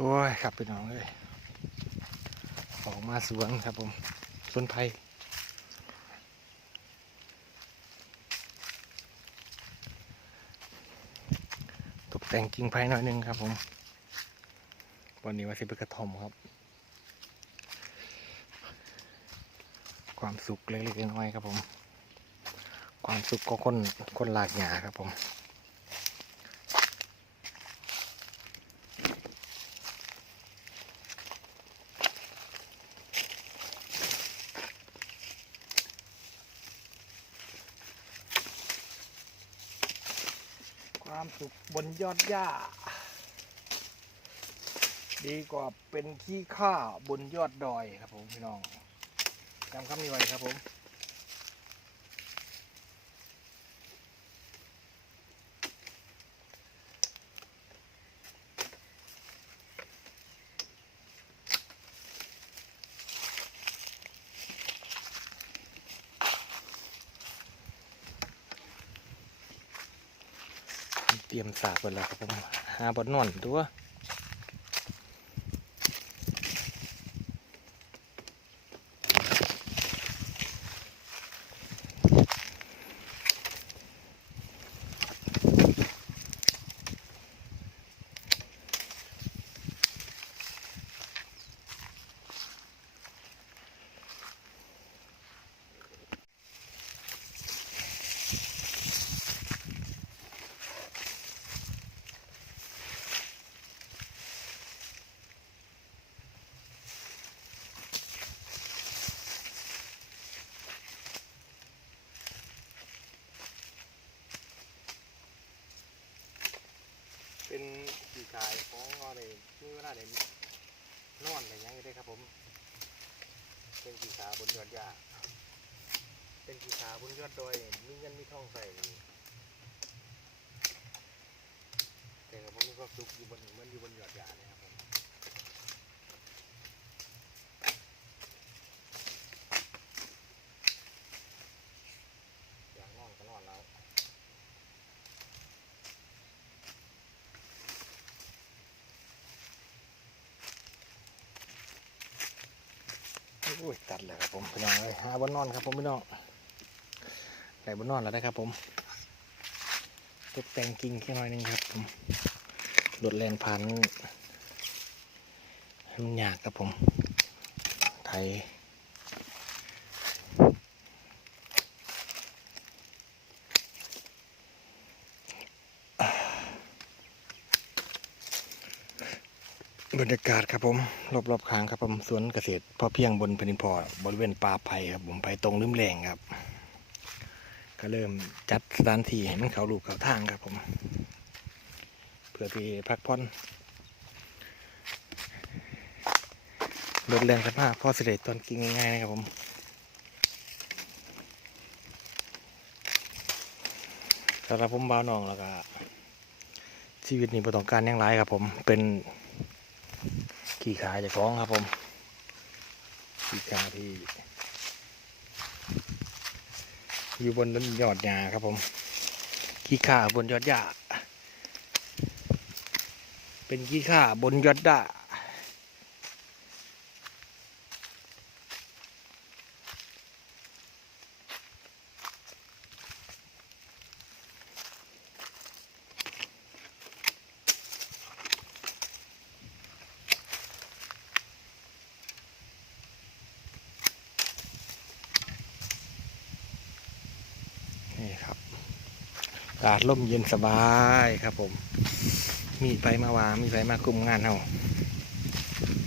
โอ้ยครับพี่น้องเลยออกมาสวนครับผมสวนไผ่ตกแต่งกิ่งไผ่หน่อยหนึงครับผม วันนี้ว่าสิเป็นกระทอมครับ ความสุขเล็กๆน้อยๆครับผม ความสุขก็คนคนหลากหยาครับผม ความสุขบ นยอดหญ้า ดีกว่าเป็นขี้ข้าบนยอดดอยครับผมพี่น้องจำคำนี้ไว้ครับผม เตรียมสาบไปแล้วครับผมหาบนนอนตัว เป็นปีกายของอะไรนี่เวลาเด่นนอนอะไรอย่างเงี้ยได้ครับผม เป็นปีขาบนยอดหญ้าเป็นปีขาบนยอดดอยมีเงินมีทองใส่แต่กับผมมีความสุขอยู่บนเหมือนอยู่บนยอดหญ้าเลยครับผม อยากนอนก็นอนแล้ว โอ้ยตัดเลยครับผมพี่น้องเลยหาบนนอนครับผมพี่น้องไก่บนนอนแล้วนะครับผมตกแต่งกิ่งแค่น้อยนึงครับผมหลดแลนพันให้มันยากครับผมไทย บรรยากาศครับผม รอบๆข้างครับผมสวนเกษตรพอเพียงบนแผ่นดินพอบริเวณป่าไผ่ครับผมไผ่ตรงลืมแรงครับ ก็เริ่มจัดสถานที่ให้มันเขาลูกเขาทางครับผม เพื่อที่พักผ่อนลดแรงสภาพพ่อเสด็จตอนกินง่ายๆนะครับผมสำหรับผมบ่าวน้องแล้วก็ชีวิตนี้ประต้องการยังไรครับผมเป็น ขี่ขาเจากของครับผมขี่ขาที่อยู่บนยอดหญ้าครับผมขี่ขาบนยอดหญ้าเป็นขี่ขาบนยอดหญ้าากาศร่มเย็นสบายครับผม มีไฟมาวางมีไฟมาคุมงานเฮา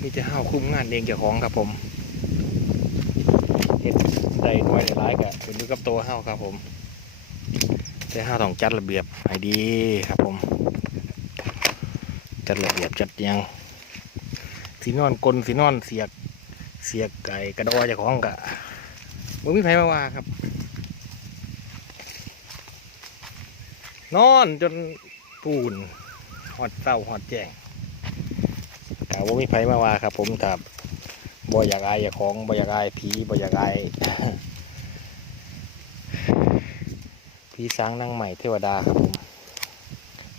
มีจะเฮาคุมงานเองเจ้าของครับผมเห็ดได้หน่วยร้ายกะเป็นอยู่กับตัวเฮาครับผมแต่เฮาต้องจัดระเบียบให้ดีครับผม จัดระเบียบจัดยังสีนอนกลนสีนอนเสียกเสียกไก่กระดอเจ้าของกะบ่มีไฟมาว่าครับ นอนจนปูนหอดเต้าหอดแจงแต่ว่ามีไผมาว่าครับ ผมถ้าบ่อยากอายอย่าของบ่อยากอายผีบ่อยากอายผีสางนางใหม่เทวดาครับผม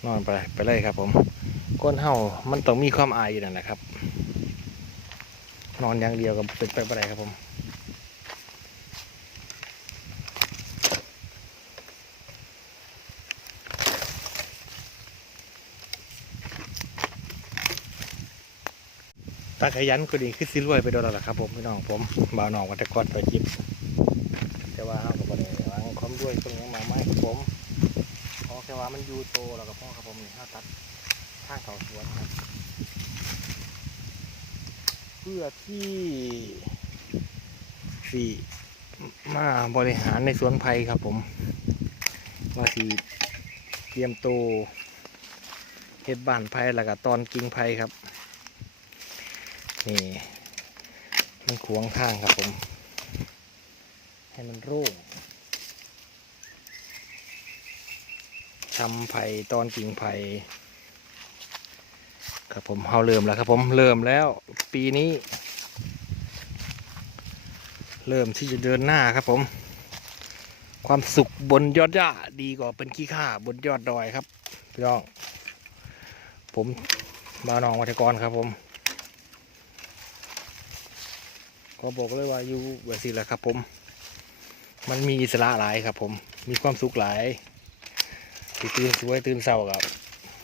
นอนไปไปเลยครับ ผมคนเฮามันต้องมีความอายอยู่นั่นแหละครับ นอนอย่างเดียวก็เป็นไปไม่ได้ครับผม ตาขยันก็ดีคือสิรวยไปโดนแล้วล่ะครับผมพี่น้องผมบ่าวน้องวัตกรไปจิบแต่ว่าเขาก็บ่ได้วังความรวยตรงนี้มาไม่ครับผมขอแค่ว่ามันอยู่โตแล้วก็พอครับผมนี่เขาตัดข้างเขาสวนครับ เพื่อที่สี่มาบริหารในสวนไผ่ครับผม ว่าสีเตรียมโตวเฮ็ดบ้านไผ่แล้วก็ตอนกิ่งไผ่ครับ นี่ มันขวางทางครับผม ให้มันโร่งชำไผ่ตอนกิ่งไผ่ครับผมเฮาเริ่มแล้วครับผมเริ่มแล้วปีนี้ เริ่มที่จะเดินหน้าครับผม ความสุขบนยอดหญ้าดีกว่าเป็นขี้ข้าบนยอดดอยครับพี่น้องผมบาหนองวัฒกรครับผม ขอบอกเลยว่าอยู่แบบสิแหละครับ ผม มันมีอิสระหลายครับ ผม มีความสุขหลายตื่นสวยตื่นเศร้ากับ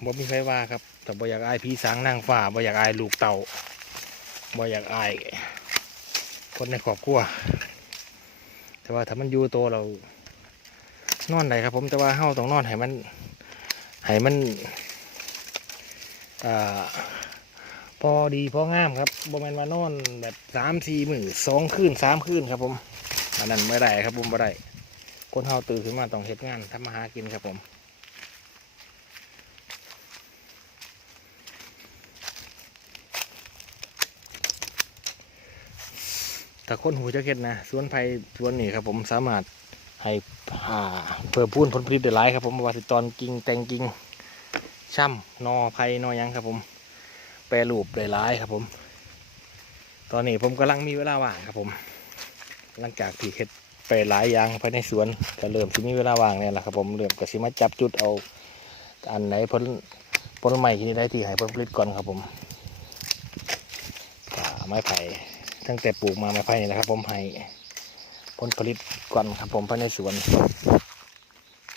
บ่มีใครว่าครับ แต่บ่อยากอายพี่สางนางฟ้าบ่อยากอายลูกเต่าบ่อยากอายคนในครอบครัว แต่ว่าถ้ามันอยู่โตเรา นอนได้ครับ ผมแต่ว่าเฮาต้องนอนให้มันให้มันอ่า พอดีพองามครับบ่แมนว่านอนแบบสามสี่มือสองคืนสามคืนครับผมอันนั้นไม่ได้ครับผมไม่ได้คนเฮาตื่นขึ้นมาต้องเฮ็ดงานทำมาหากินครับผมแต่คนหูจะเฮ็ดนะสวนไผ่สวนนี้ครับผมสามารถให้อ่าเพิ่มพูนผลผลิตได้หลายครับผมว่าสิตอนกิ่งแตงกิ่งช่ำนอไผ่นอยังครับผม แปรรูปได้หลายครับผม ตอนนี้ผมกำลังมีเวลาว่างครับผม หลังจากที่เฮ็ดไปหลายอย่างภายในสวนก็เริ่มที่มีเวลาว่างเนี่ยแหละครับผมเริ่มก็สิมาจับจุดเอาอันไหนผลผลใหม่ที่ได้ที่ให้ผลผลิตก่อนครับผมไม้ไผ่ตั้งแต่ปลูกมาไม้ไผ่นี่แหละครับ ผมให้ผลผลิตก่อนครับผมภายในสวน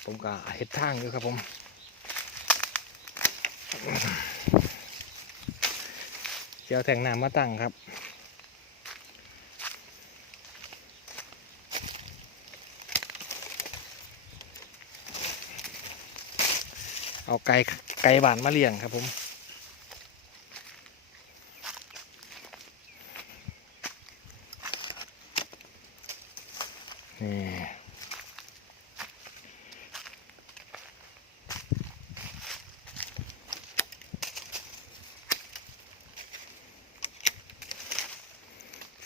ผมก็เฮ็ดทางอยู่ครับผม เจียวแทงน้ำมาตั้งครับ เอาไก่ไก่บานมาเลี้ยงครับผมนี่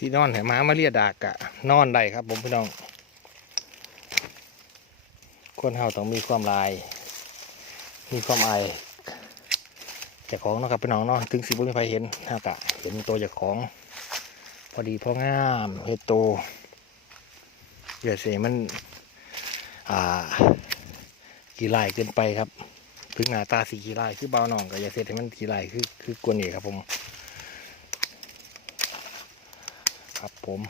ที่นอนให้หม้ามาเลียดากะนอนได้ครับ ผมพี่น้อง คนเฮาต้องมีความลาย มีความอายเจ้าของเนาะครับพี่น้องเนาะถึงสิบุญไฟเห็นเท่ากะเห็นตัวเจ้าของ พอดีพองามเฮ็ดโตอย่าเสียมันอ่ากี่ลายเกินไปครับ ถึงหน้าตาสีกี่ลายคือเบาหน่องก็อย่าเสียให้มันกี่ลายคือคือกวนนี่ครับผม ครับผม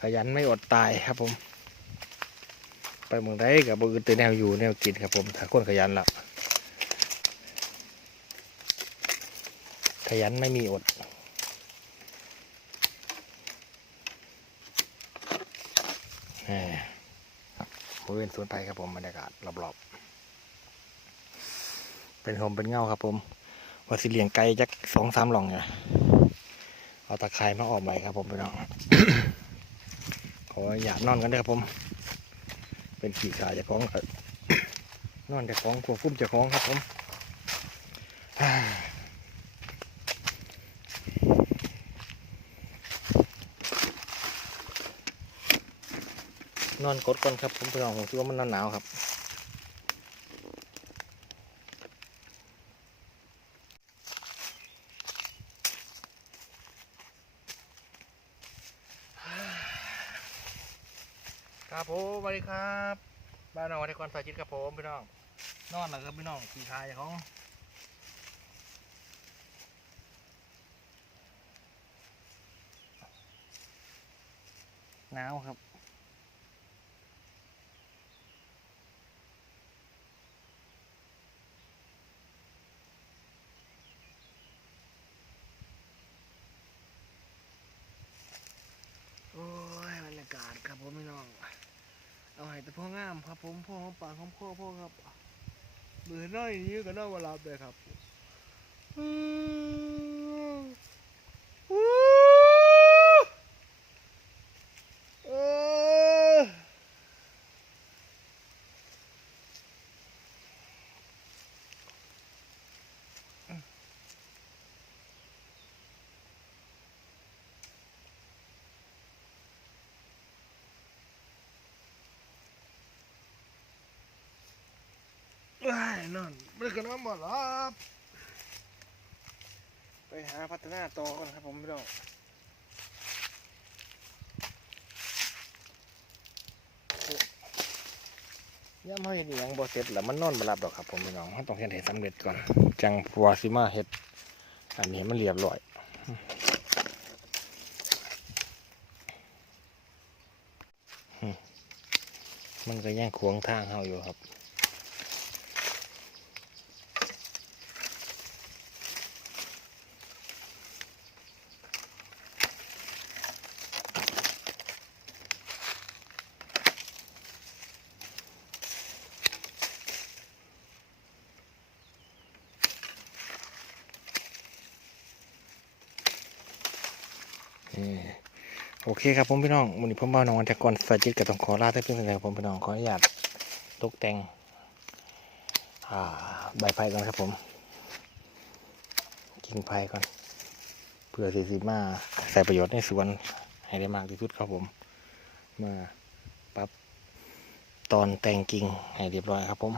ขยันไม่อดตายครับผม ไปเมืองใดกับบอื่นแต่แนวอยู่แนวกินครับผมถ้าคนขยันละขยันไม่มีอดบริเวณสวนไผ่ครับผมบรรยากาศรอบๆ เป็นโฮมเป็นเงาครับผม ว่าสิเหลียงไก่จักสองสามหล่องเนี่ย เอาตะไคร้มาออกใหม่ครับผมพี่น้องขออย่านอนกันด้วยครับผม เป็นขี่ขาจะคล้าของครับนอนจะคล้าของควบคุมจะคล้าของครับผมนอนกดก่อนครับผมพี่น้องผมคิดว่ามันหนาวครับ ครับผมสวัสดีครับ บ้านน้องวัดกรสาจิตครับผมพี่น้องนอนแล้วครับพี่น้องขี่ทายเขาหนาวครับ โอ้ยบรรยากาศครับผมพี่น้อง เอาให้ แต่พ่องามครับ ผมพ่อของปากของพ่อพ่อครับมือน้อยนี้ก็น่าวลารับเลยครับอื ว้ายนอนม่ได้กันอนบ่หลับไปหาพัฒนาต่อก่อนครับผมพี่น้องย่ำเขาเห็ดอหยังบ่เสร็จแล้วมันนอนบ่หลับดอกครับผมพี่น้องเขาต้องเฮ็ดให้สำเร็จก่อน จังพัวสิมาเฮ็ด อันนี้มันเรียบร้อยมันก็ยังขวงทางเฮาอยู่ครับ โอเคครับผมพี่น้องวันนี้ผมบ่านอนจากก่อนสจิตกับต้องขอลาแต่เพียงเท่านี้ครับผมพี่น้องขออนุญาตตกแต่งอ่าใบไผ่ก่อนครับผมกิ่งไผ่ก่อนเพื่อสิสิมาใส่ประโยชน์ในสวนให้ได้มากที่สุดครับผม มาปรับตอนแต่งกิ่งให้เรียบร้อยครับผม